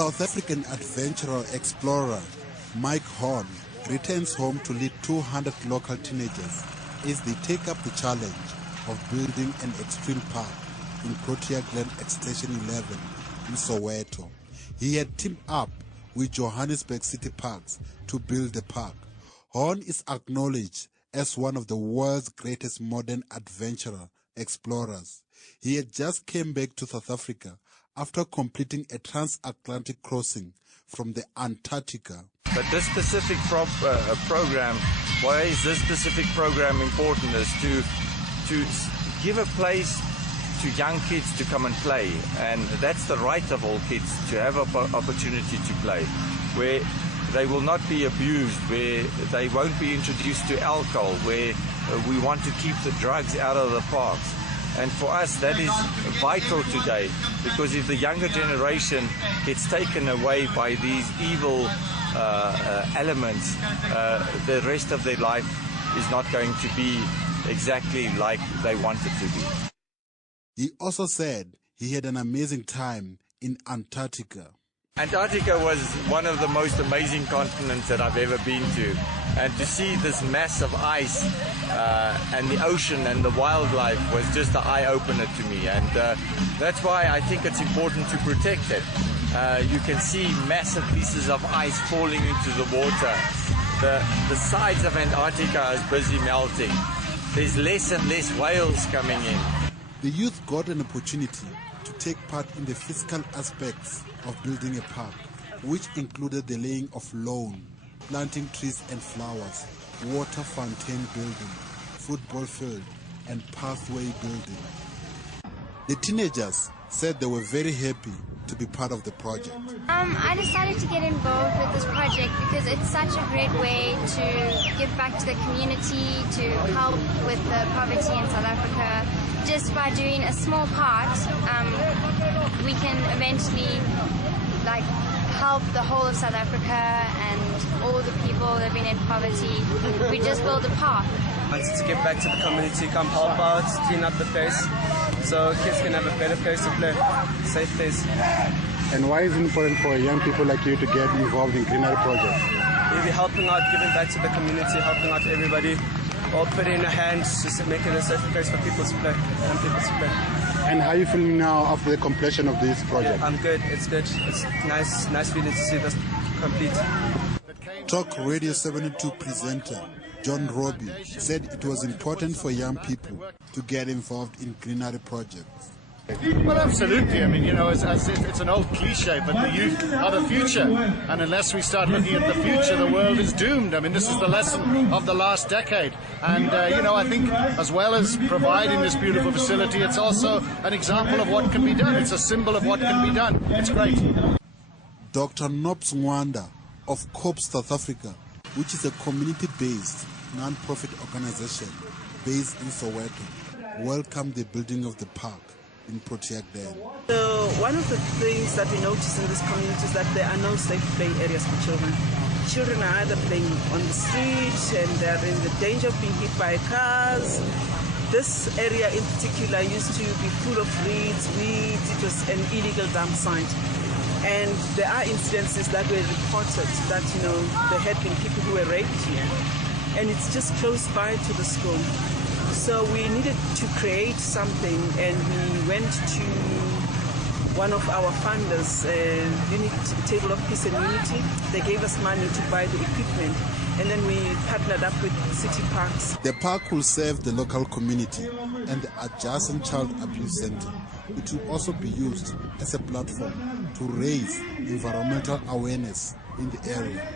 South African adventurer explorer Mike Horn returns home to lead 200 local teenagers as they take up the challenge of building an extreme park in Protea Glen Extension 11 in Soweto. He had teamed up with Johannesburg City Parks to build the park. Horn is acknowledged as one of the world's greatest modern adventurer explorers. He had just came back to South Africa after completing a transatlantic crossing from the Antarctica. But this specific program, why is this specific program important, is to give a place to young kids to come and play. And that's the right of all kids, to have an opportunity to play, where they will not be abused, where they won't be introduced to alcohol, where we want to keep the drugs out of the parks. And for us, that is vital today, because if the younger generation gets taken away by these evil elements, the rest of their life is not going to be exactly like they want it to be. He also said he had an amazing time in Antarctica. Antarctica was one of the most amazing continents that I've ever been to. And to see this mass of ice and the ocean and the wildlife was just an eye-opener to me. And that's why I think it's important to protect it. You can see massive pieces of ice falling into the water. The sides of Antarctica is busy melting. There's less and less whales coming in. The youth got an opportunity to take part in the physical aspects of building a park, which included the laying of lawn, planting trees and flowers, water fountain building, football field, and pathway building. The teenagers said they were very happy to be part of the project. I decided to get involved with this project because it's such a great way to give back to the community, to help with the poverty in South Africa. Just by doing a small part, we can eventually help the whole of South Africa and all the people living in poverty. We just build a park. I wanted to give back to the community, come help out, clean up the place, so kids can have a better place to play, safe place. And why is it important for young people like you to get involved in greenery projects? We'll be helping out, giving back to the community, helping out everybody, all putting in a hand, just making a safe place for people to play, young people to play. And how are you feeling now after the completion of this project? I'm good, it's good. It's nice feeling to see this complete. Talk Radio 72 presenter John Robbie said it was important for young people to get involved in greenery projects. Well, absolutely. I mean, you know, as if it's an old cliche, but the youth are the future. And unless we start looking at the future, the world is doomed. I mean, this is the lesson of the last decade. And, you know, I think as well as providing this beautiful facility, it's also an example of what can be done. It's a symbol of what can be done. It's great. Dr. Nobs Mwanda of Cobus, South Africa, which is a community-based non-profit organization based in Soweto, welcomed the building of the park in Protea Glen. So one of the things that we notice in this community is that there are no safe play areas for children. Children are either playing on the street and they're in the danger of being hit by cars. This area in particular used to be full of reeds, weeds. It was an illegal dump site. And there are incidences that were reported that, you know, there had been people who were raped here. And it's just close by to the school. So we needed to create something, and we went to one of our funders, Table of Peace and Unity. They gave us money to buy the equipment, and then we partnered up with City Parks. The park will serve the local community and the adjacent child abuse center. It will also be used as a platform to raise environmental awareness in the area.